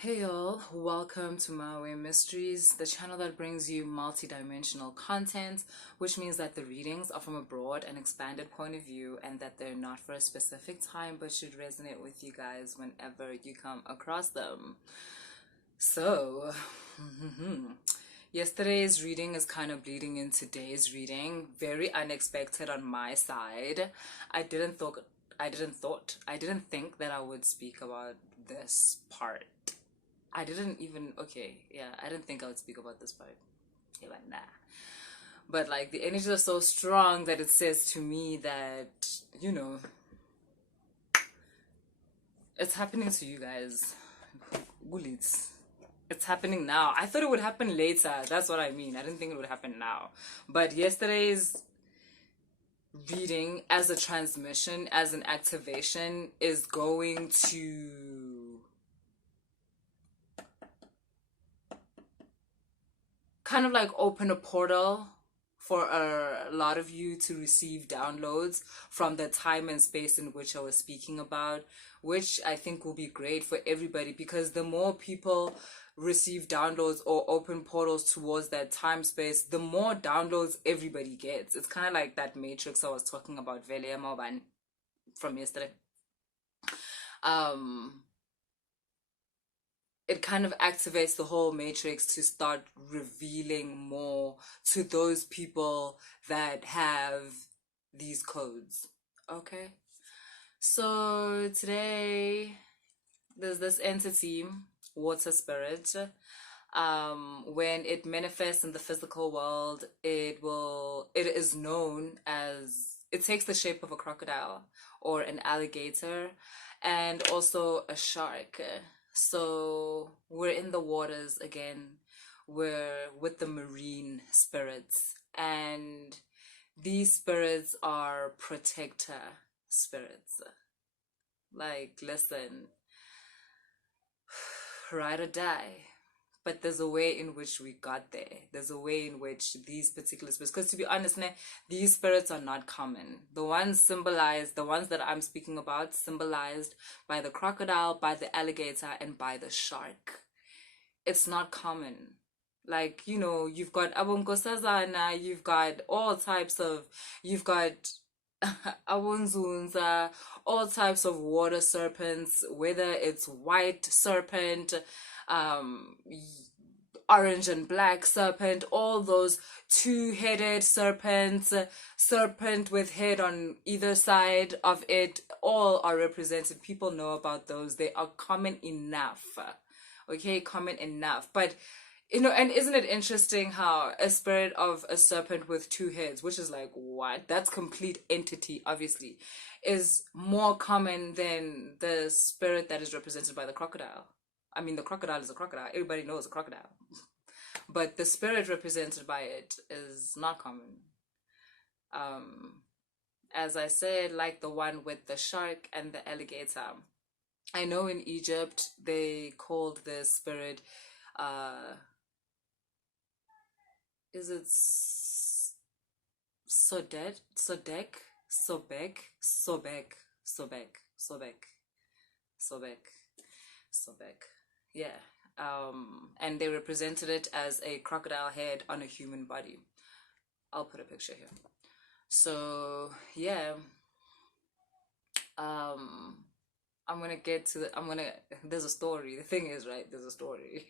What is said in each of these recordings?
Hey y'all, welcome to My Way Mysteries, the channel that brings you multi-dimensional content, which means that the readings are from a broad and expanded point of view and that they're not for a specific time but should resonate with you guys whenever you come across them. So, yesterday's reading is kind of bleeding in today's reading. Very unexpected on my side. I didn't think that I would speak about this part. I didn't think I would speak about this part. Yeah, but nah. But like the energy is so strong that it says to me that, you know, it's happening to you guys. It's happening now. I thought it would happen later. That's what I mean. I didn't think it would happen now. But yesterday's reading as a transmission, as an activation, is going to kind of like open a portal for a lot of you to receive downloads from the time and space in which I was speaking about, which I think will be great for everybody, because the more people receive downloads or open portals towards that time space, the more downloads everybody gets. It's kind of like that matrix I was talking about from yesterday. It kind of activates the whole matrix to start revealing more to those people that have these codes. Okay? So today there's this entity, water spirit. When it manifests in the physical world, it is known as, it takes the shape of a crocodile or an alligator and also a shark. So we're in the waters again. We're with the marine spirits, and these spirits are protector spirits. Like, listen, ride or die. But there's a way in which we got there. There's a way in which these particular spirits, because to be honest, these spirits are not common. The ones that I'm speaking about, symbolized by the crocodile, by the alligator, and by the shark. It's not common. Like, you've got Nzunza, you've got Nzunza, all types of water serpents, whether it's white serpent, um, orange and black serpent, all those two-headed serpents, serpent with head on either side of it, all are represented. People know about those. They are common enough. Okay, common enough. But and isn't it interesting how a spirit of a serpent with two heads, which is like, what? That's complete entity, obviously, is more common than the spirit that is represented by the crocodile. I mean, the crocodile is a crocodile. Everybody knows a crocodile. But the spirit represented by it is not common. As I said, like the one with the shark and the alligator. I know in Egypt, they called the spirit, is it Sodet, Sodek, Sobek, Sobek, Sobek, Sobek, Sobek, Sobek. Yeah. And they represented it as a crocodile head on a human body. I'll put a picture here. So yeah. There's a story. The thing is, right, there's a story.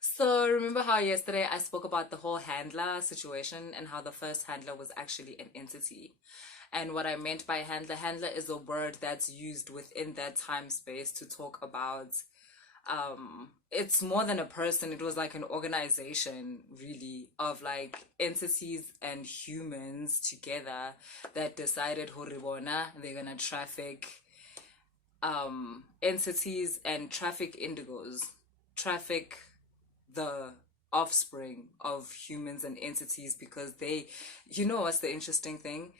So remember how yesterday I spoke about the whole handler situation and how the first handler was actually an entity. And what I meant by handler is a word that's used within that time space to talk about, it's more than a person. It was like an organization, really, of like entities and humans together that decided they're gonna traffic entities and traffic indigos, traffic the offspring of humans and entities, because what's the interesting thing?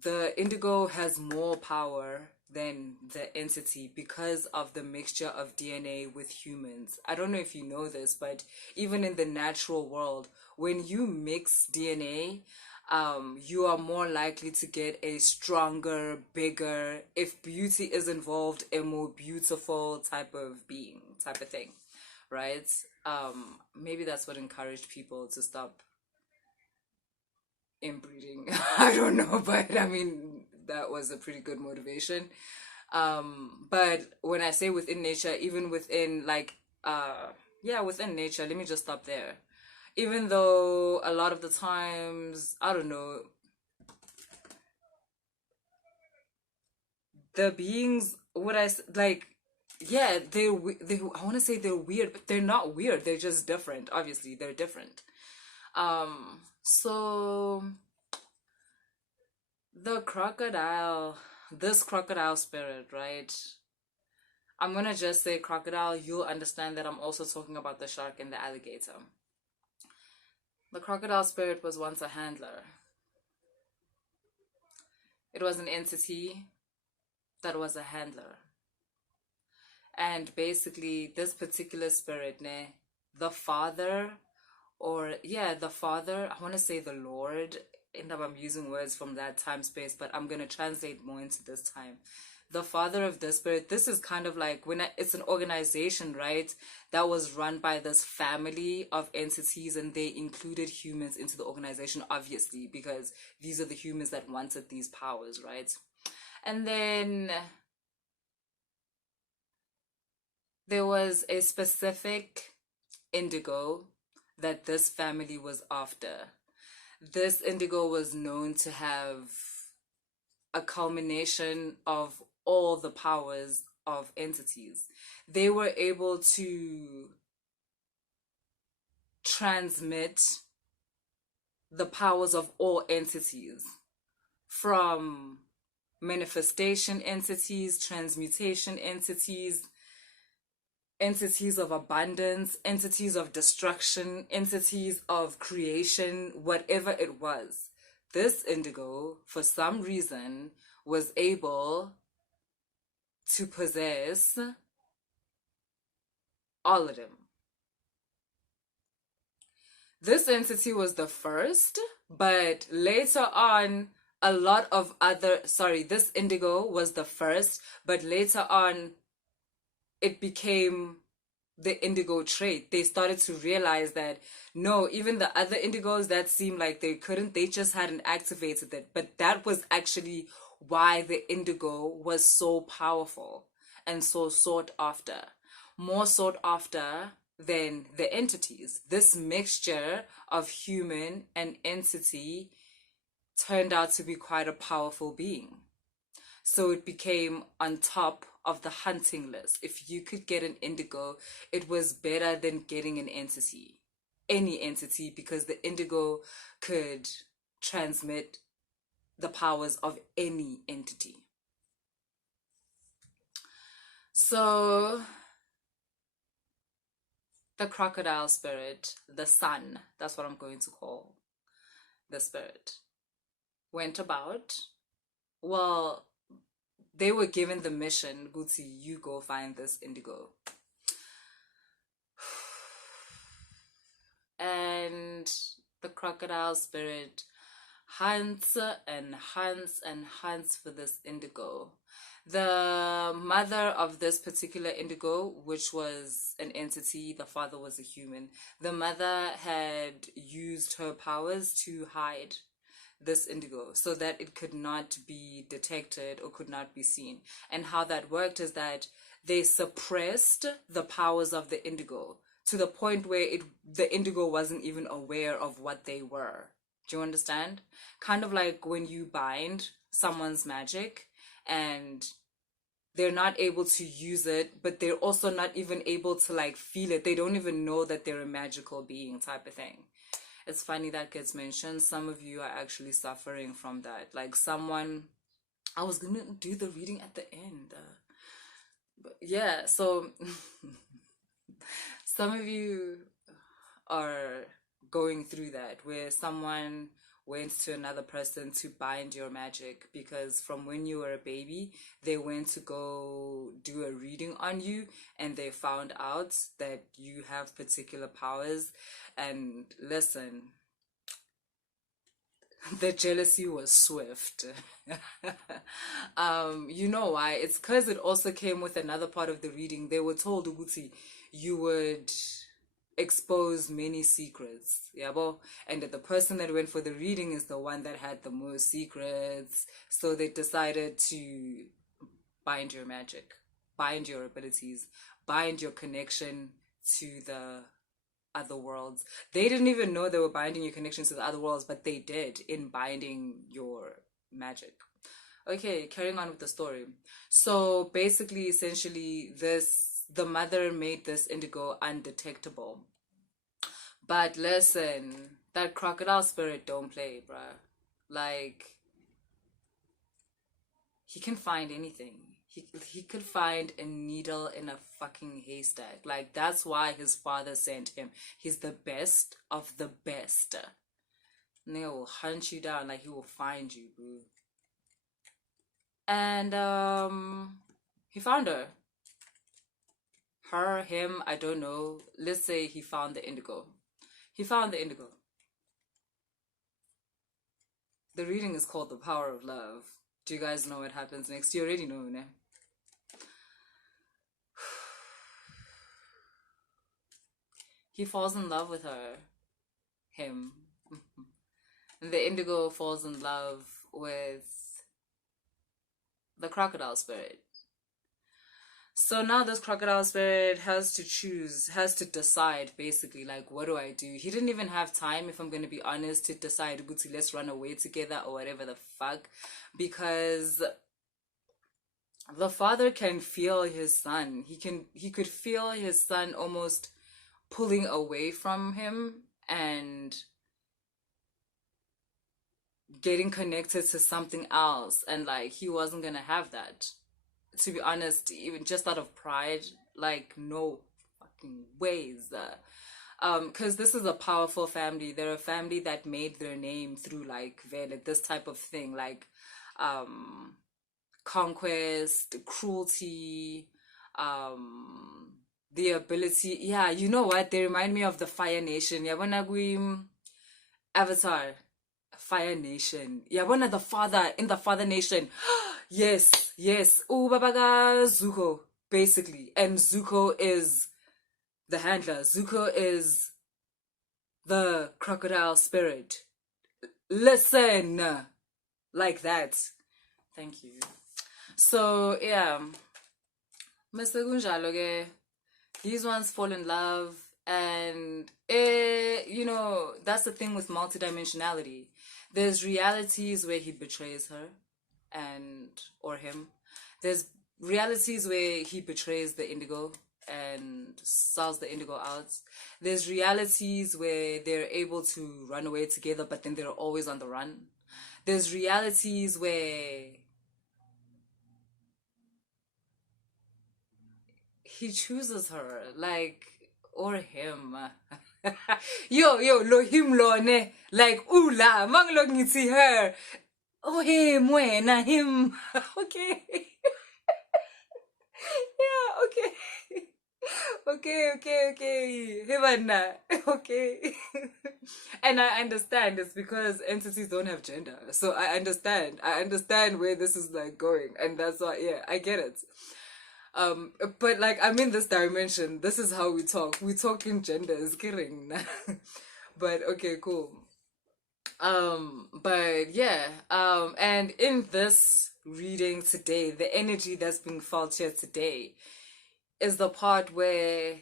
The indigo has more power than the entity because of the mixture of DNA with humans. I don't know if you know this, but even in the natural world, when you mix DNA, you are more likely to get a stronger, bigger, if beauty is involved, a more beautiful type of being, type of thing, right? Maybe that's what encouraged people to stop inbreeding. I don't know, but I mean, that was a pretty good motivation. But when I say within nature, even within like, yeah, within nature, let me just stop there. Even though a lot of the times, I don't know, the beings, like, yeah, they, I want to say they're weird, but they're not weird. They're just different. Obviously, they're different. So the crocodile, this crocodile spirit, right? I'm gonna just say crocodile. You'll understand that I'm also talking about the shark and the alligator. The crocodile spirit was once a handler. It was an entity that was a handler. And basically, this particular spirit, ne, the father, or yeah, the father, I want to say the Lord, and I'm using words from that time space, but I'm going to translate more into this time. The father of the spirit, this is kind of like it's an organization, right, that was run by this family of entities, and they included humans into the organization, obviously, because these are the humans that wanted these powers, right? And then there was a specific indigo that this family was after. This indigo was known to have a culmination of all the powers of entities. They were able to transmit the powers of all entities, from manifestation entities, transmutation entities, entities of abundance, entities of destruction, entities of creation, whatever it was. This indigo, for some reason, was able to possess all of them. This entity was the first, but later on, this indigo was the first, but later on, it became the indigo trait. They started to realize that no, even the other indigos that seemed like they couldn't, they just hadn't activated it. But that was actually why the indigo was so powerful and so sought after. More sought after than the entities. This mixture of human and entity turned out to be quite a powerful being. So it became on top of the hunting list. If you could get an indigo, it was better than getting an entity, any entity, because the indigo could transmit the powers of any entity. So the crocodile spirit, the sun, that's what I'm going to call the spirit, went about, well, they were given the mission, Guti, you go find this indigo. And the crocodile spirit hunts and hunts and hunts for this indigo. The mother of this particular indigo, which was an entity, the father was a human. The mother had used her powers to hide this indigo so that it could not be detected or could not be seen. And how that worked is that they suppressed the powers of the indigo to the point where the indigo wasn't even aware of what they were. Do you understand? Kind of like when you bind someone's magic and they're not able to use it, but they're also not even able to like feel it. They don't even know that they're a magical being, type of thing. It's funny that gets mentioned. Some of you are actually suffering from that. Like someone, I was gonna do the reading at the end. But yeah, so some of you are going through that, where someone went to another person to bind your magic because from when you were a baby, they went to go do a reading on you and they found out that you have particular powers. And listen, The jealousy was swift. You know why? It's because it also came with another part of the reading. They were told, Uguti, you would expose many secrets. Yabo? And that the person that went for the reading is the one that had the most secrets. So they decided to bind your magic, bind your abilities, bind your connection to the other worlds. They didn't even know they were binding your connection to the other worlds, but they did in binding your magic. Okay, carrying on with the story. So basically, essentially, the mother made this indigo undetectable. But listen, that crocodile spirit don't play, bruh. Like, he can find anything. He could find a needle in a fucking haystack. Like, that's why his father sent him. He's the best of the best. And they will hunt you down, like he will find you, boo. And he found her. Her, him, I don't know. Let's say he found the indigo. He found the indigo. The reading is called The Power of Love. Do you guys know what happens next? You already know, ne? He falls in love with her. Him. And the indigo falls in love with the crocodile spirit. So now this crocodile spirit has to choose, has to decide basically, like, what do I do? He didn't even have time, if I'm going to be honest, to decide, Guti, let's run away together or whatever the fuck. Because the father can feel his son. He could feel his son almost pulling away from him and getting connected to something else. And like, he wasn't going to have that. To be honest, even just out of pride, like, no fucking ways. Because this is a powerful family. They're a family that made their name through, like, this type of thing, like, conquest, cruelty, the ability. Yeah, you know what? They remind me of the Fire Nation. Yabona Avatar. Fire Nation. Yabona the father in the Father Nation. Yes. Babaga Zuko, basically. And Zuko is the handler. Zuko is the crocodile spirit. Listen. Like that. Thank you. So, yeah. Mr. Gunjaloge, these ones fall in love. And, you know, that's the thing with multidimensionality. There's realities where he betrays her or him. There's realities where he betrays the indigo and sells the indigo out. There's realities where they're able to run away together, but then they're always on the run. There's realities where he chooses her, like, or him. yo, lo him lo ne. Like, ula, mang lo ngiti her. Oh, him, him. Okay. Yeah, okay. Hibana. Okay. And I understand it's because entities don't have gender. So I understand where this is like going. And that's why, yeah, I get it. But like, I'm in this dimension. This is how we talk. We talk in genders, kidding. But okay, cool. But yeah, and in this reading today, the energy that's being felt here today is the part where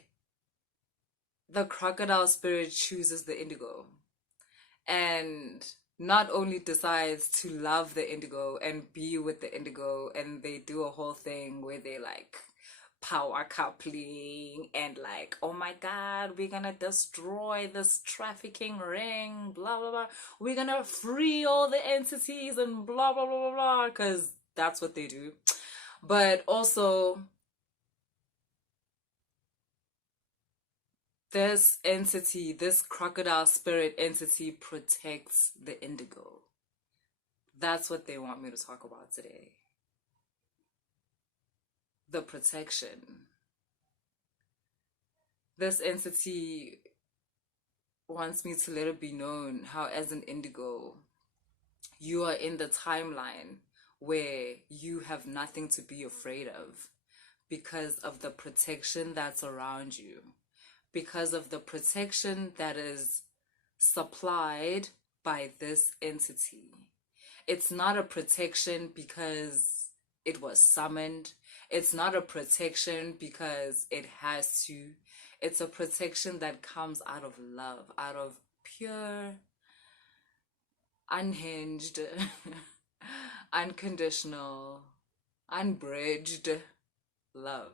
the crocodile spirit chooses the indigo and not only decides to love the indigo and be with the indigo, and they do a whole thing where they like power coupling and like, oh my god, we're gonna destroy this trafficking ring, blah blah blah, we're gonna free all the entities and blah blah blah blah blah, because that's what they do. But also, this entity, this crocodile spirit entity, protects the indigo. That's what they want me to talk about today. The protection. This entity wants me to let it be known how, as an indigo, you are in the timeline where you have nothing to be afraid of because of the protection that's around you, because of the protection that is supplied by this entity. It's not a protection because it was summoned. It's not a protection because it has to. It's a protection that comes out of love, out of pure, unhinged, unconditional, unbridged love.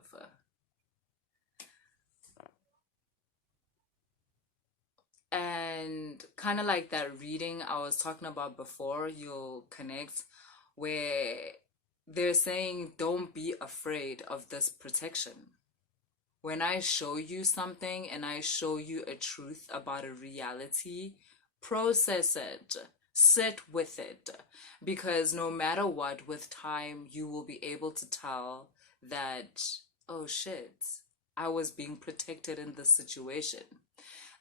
And kind of like that reading I was talking about before, you'll connect, where they're saying, don't be afraid of this protection. When I show you something and I show you a truth about a reality, process it, sit with it, because no matter what, with time, you will be able to tell that, oh shit, I was being protected in this situation.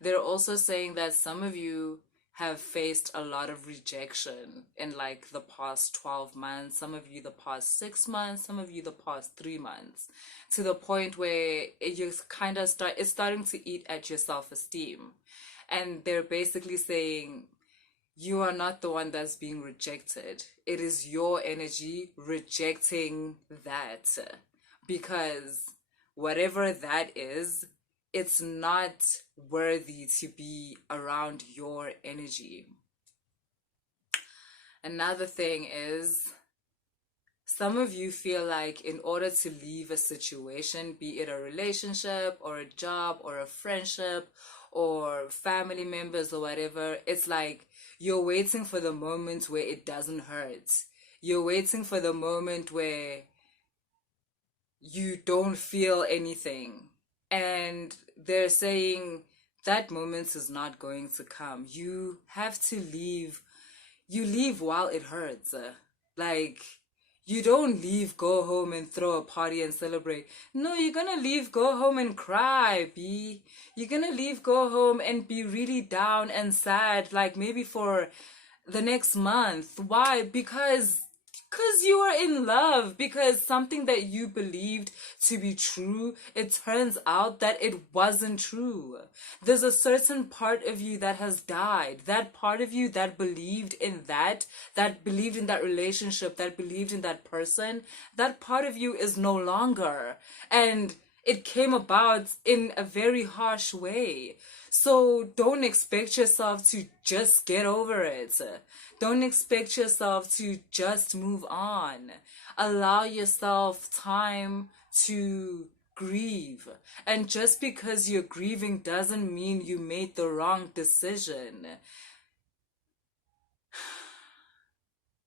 They're also saying that some of you have faced a lot of rejection in like the past 12 months, some of you the past 6 months, some of you the past 3 months, to the point where you kind of it's starting to eat at your self-esteem. And they're basically saying, you are not the one that's being rejected. It is your energy rejecting that, because whatever that is, it's not worthy to be around your energy. Another thing is, some of you feel like in order to leave a situation, be it a relationship or a job or a friendship or family members or whatever, it's like you're waiting for the moment where it doesn't hurt. You're waiting for the moment where you don't feel anything. And they're saying that moment is not going to come. You have to leave. You leave while it hurts. Like, you don't leave, go home and throw a party and celebrate. No, you're gonna leave, go home and cry, B. You're gonna leave, go home and be really down and sad, like maybe for the next month. Why? Because you are in love, because something that you believed to be true, it turns out that it wasn't true. There's a certain part of you that has died. That part of you that believed in that believed in that relationship, that believed in that person, that part of you is no longer. And it came about in a very harsh way. So don't expect yourself to just get over it. Don't expect yourself to just move on. Allow yourself time to grieve. And just because you're grieving doesn't mean you made the wrong decision.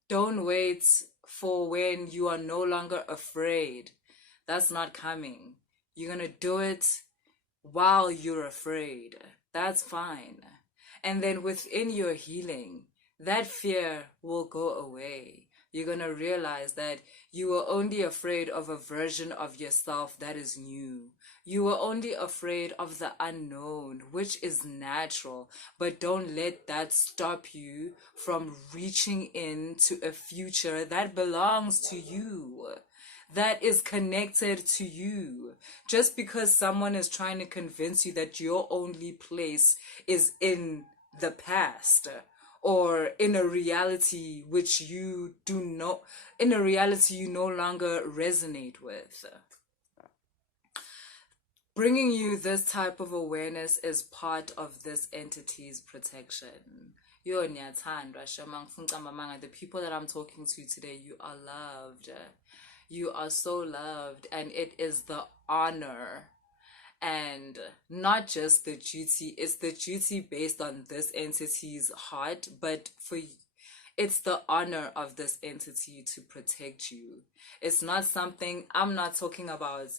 Don't wait for when you are no longer afraid. That's not coming. You're gonna do it while you're afraid. That's fine. And then within your healing, that fear will go away. You're going to realize that you were only afraid of a version of yourself that is new. You were only afraid of the unknown, which is natural. But don't let that stop you from reaching into a future that belongs to you, that is connected to you. Just because someone is trying to convince you that your only place is in the past, or in a reality which you do not, in a reality you no longer resonate with. Bringing you this type of awareness is part of this entity's protection. Yo, Nyatandra, Shamang Funkamamanga, the people that I'm talking to today, you are loved. You are so loved, and it is the honor and not just the duty. It's the duty based on this entity's heart, but it's the honor of this entity to protect you. It's not something, I'm not talking about,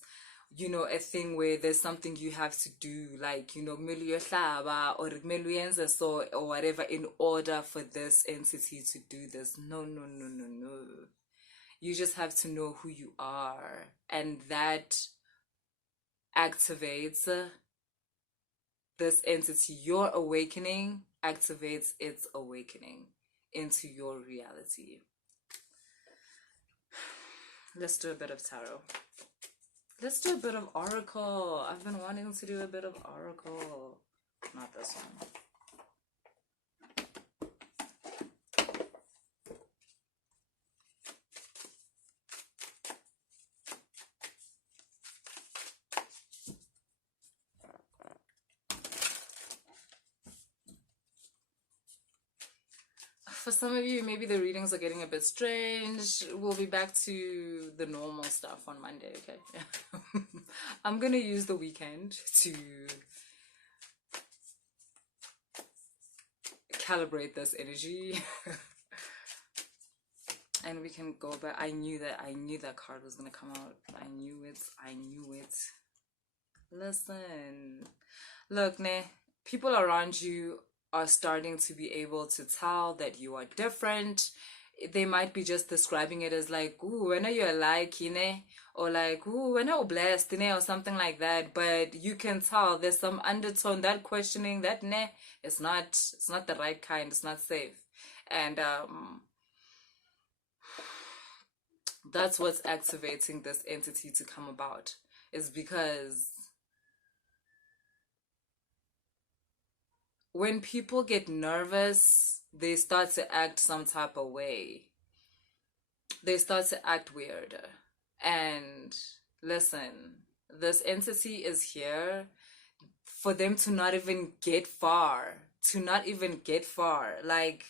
a thing where there's something you have to do, like, or so or whatever, in order for this entity to do this. No. You just have to know who you are, and that activates this entity. Your awakening activates its awakening. into your reality. Let's do a bit of tarot. Let's do a bit of oracle. I've been wanting to do a bit of oracle. Not this one. For some of you, maybe the readings are getting a bit strange. We'll be back to the normal stuff on Monday, okay? I'm gonna use the weekend to calibrate this energy. And we can go back. I knew that card was gonna come out. I knew it. Listen. Look, people around you are starting to be able to tell that you are different. They might be just describing it as like, ooh, when are you alike, or like, ooh, when are you blessed, or something like that. But you can tell there's some undertone, that questioning, that it's not the right kind, it's not safe. And that's what's activating this entity to come about, is because when people get nervous, they start to act some type of way. They start to act weird. And listen, this entity is here for them to not even get far. Like,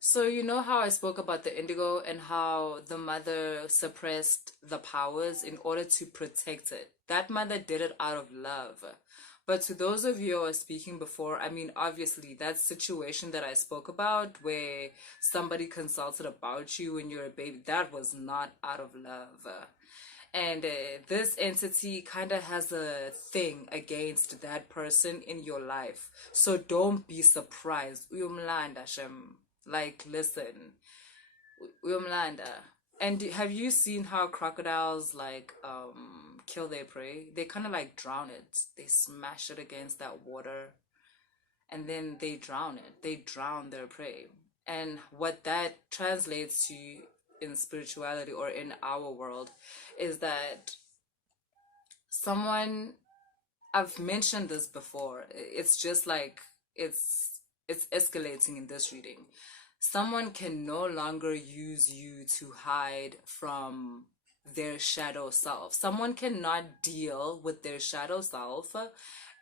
so you know how I spoke about the indigo and how the mother suppressed the powers in order to protect it. That mother did it out of love. But to those of you who are speaking before, I mean, obviously, that situation that I spoke about where somebody consulted about you when you're a baby, that was not out of love. And this entity kind of has a thing against that person in your life. So don't be surprised. Uyumlanda, Shem. Like, listen, Uyumlanda. And have you seen how crocodiles like kill their prey? They kind of like drown it. They smash it against that water, and then they drown it. They drown their prey. And what that translates to in spirituality or in our world is that someone, I've mentioned this before, it's just like it's escalating in this reading. Someone can no longer use you to hide from their shadow self. Someone cannot deal with their shadow self,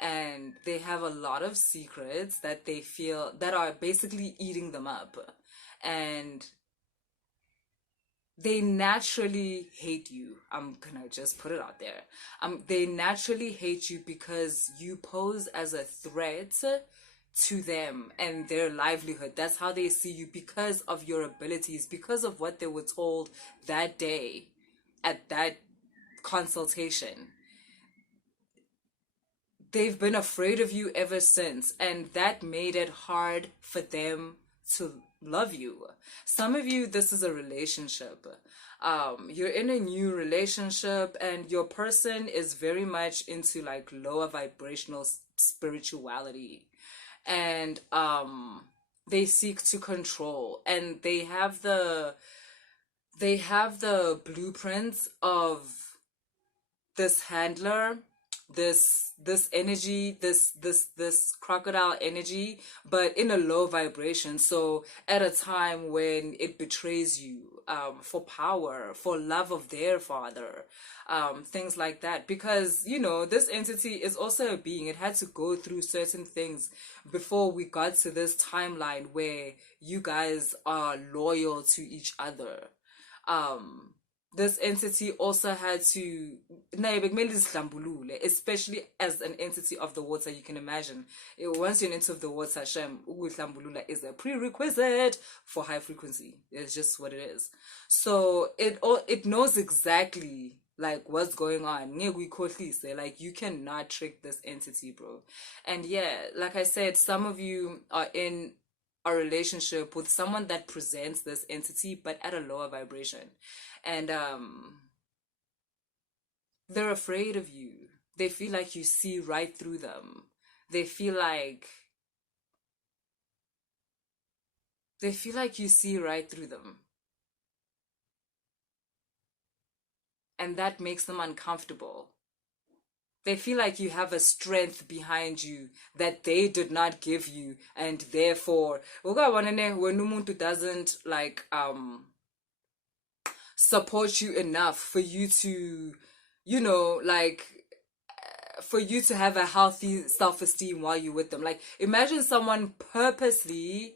and they have a lot of secrets that they feel that are basically eating them up. And they naturally hate you. I'm gonna just put it out there. They naturally hate you because you pose as a threat to them and their livelihood. That's how they see you, because of your abilities, because of what they were told that day at that consultation. They've been afraid of you ever since, and that made it hard for them to love you. Some of you, this is a relationship. You're in a new relationship and your person is very much into like lower vibrational spirituality, and they seek to control, and they have the blueprints of this handler, this energy, this crocodile energy, but in a low vibration. So at a time when it betrays you, for power, for love of their father, things like that. Because this entity is also a being. It had to go through certain things before we got to this timeline where you guys are loyal to each other. This entity also had to, especially as an entity of the water. You can imagine, once you're an entity of the water, Shem, is a prerequisite for high frequency. It's just what it is. So it knows exactly like what's going on. Like, you cannot trick this entity, bro. And yeah, like I said, some of you are in a relationship with someone that presents this entity but at a lower vibration, and they're afraid of you. They feel like you see right through them. They feel like you see right through them. And that makes them uncomfortable. They feel like you have a strength behind you that they did not give you, and therefore when umuntu doesn't like support you enough for you to, like, for you to have a healthy self-esteem while you're with them. Like, imagine someone purposely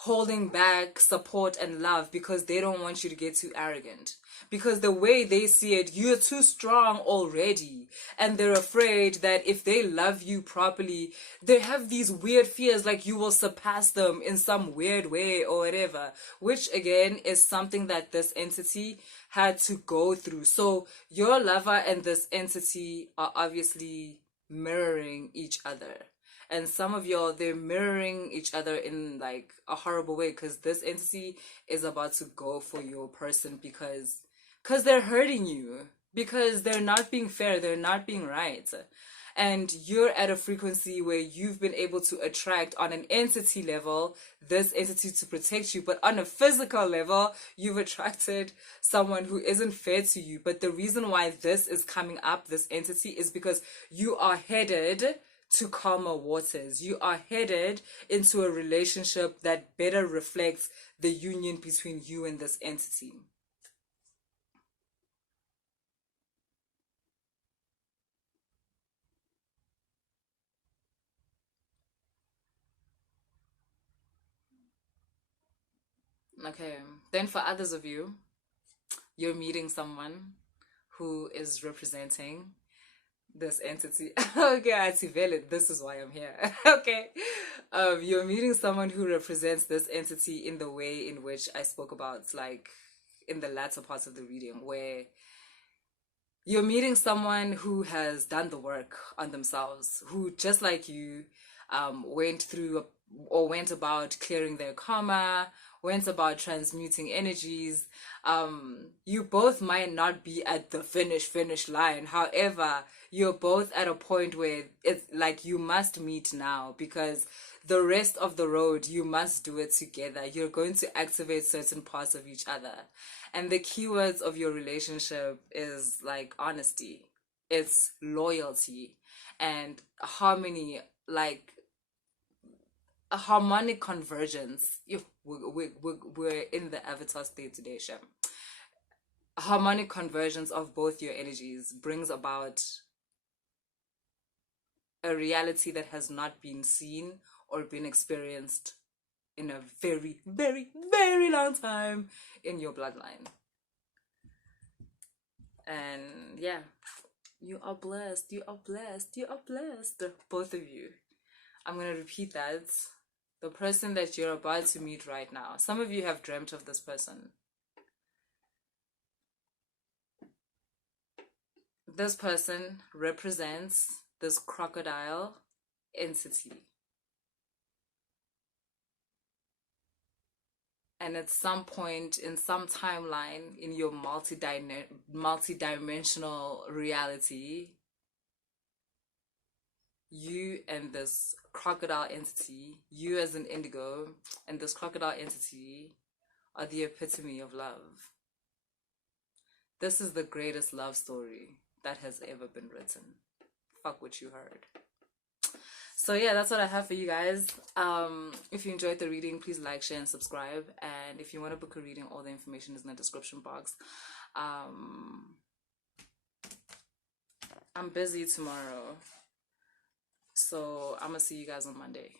holding back support and love because they don't want you to get too arrogant. Because the way they see it, you're too strong already. And they're afraid that if they love you properly, they have these weird fears like you will surpass them in some weird way or whatever. Which again is something that this entity had to go through. So your lover and this entity are obviously mirroring each other. And some of y'all, they're mirroring each other in like a horrible way, because this entity is about to go for your person because they're hurting you, because they're not being fair, they're not being right. And you're at a frequency where you've been able to attract on an entity level this entity to protect you, but on a physical level you've attracted someone who isn't fair to you. But the reason why this is coming up, this entity, is because you are headed to calmer waters. You are headed into a relationship that better reflects the union between you and this entity. Okay, then for others of you, you're meeting someone who is representing this entity. Okay, Ativele, this is why I'm here. Okay. You're meeting someone who represents this entity in the way in which I spoke about, like in the latter parts of the reading, where you're meeting someone who has done the work on themselves, who, just like you, went through or went about clearing their karma, went about transmuting energies. You both might not be at the finish line. However, you're both at a point where it's like you must meet now, because the rest of the road, you must do it together. You're going to activate certain parts of each other. And the keywords of your relationship is like honesty, it's loyalty, and harmony, like a harmonic convergence. We're in the avatar state today, Shem. Harmonic convergence of both your energies brings about a reality that has not been seen or been experienced in a very, very, very long time in your bloodline. And yeah, you are blessed, you are blessed, you are blessed, both of you. I'm going to repeat that. The person that you're about to meet right now, some of you have dreamt of this person. This person represents this crocodile entity. And at some point in some timeline in your multi-dimensional reality, you and this crocodile entity, you as an indigo and this crocodile entity, are the epitome of love. This is the greatest love story that has ever been written. Fuck what you heard. So yeah, that's what I have for you guys. If you enjoyed the reading, please like, share, and subscribe. And if you want to book a reading, all the information is in the description box. I'm busy tomorrow, so I'm gonna see you guys on Monday.